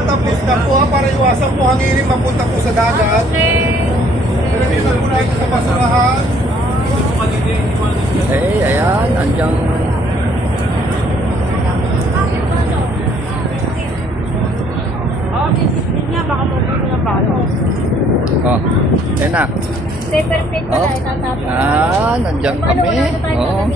patapos na po ha, para iwasan po hanginin mapunta po sa dagat. Nalagyan po natin sa basurahan. Eh, ayan, andiyan. Oh, ayan na. Paper plate na Oh. tayo tatapos. Ah, nandiyan kami. Oh.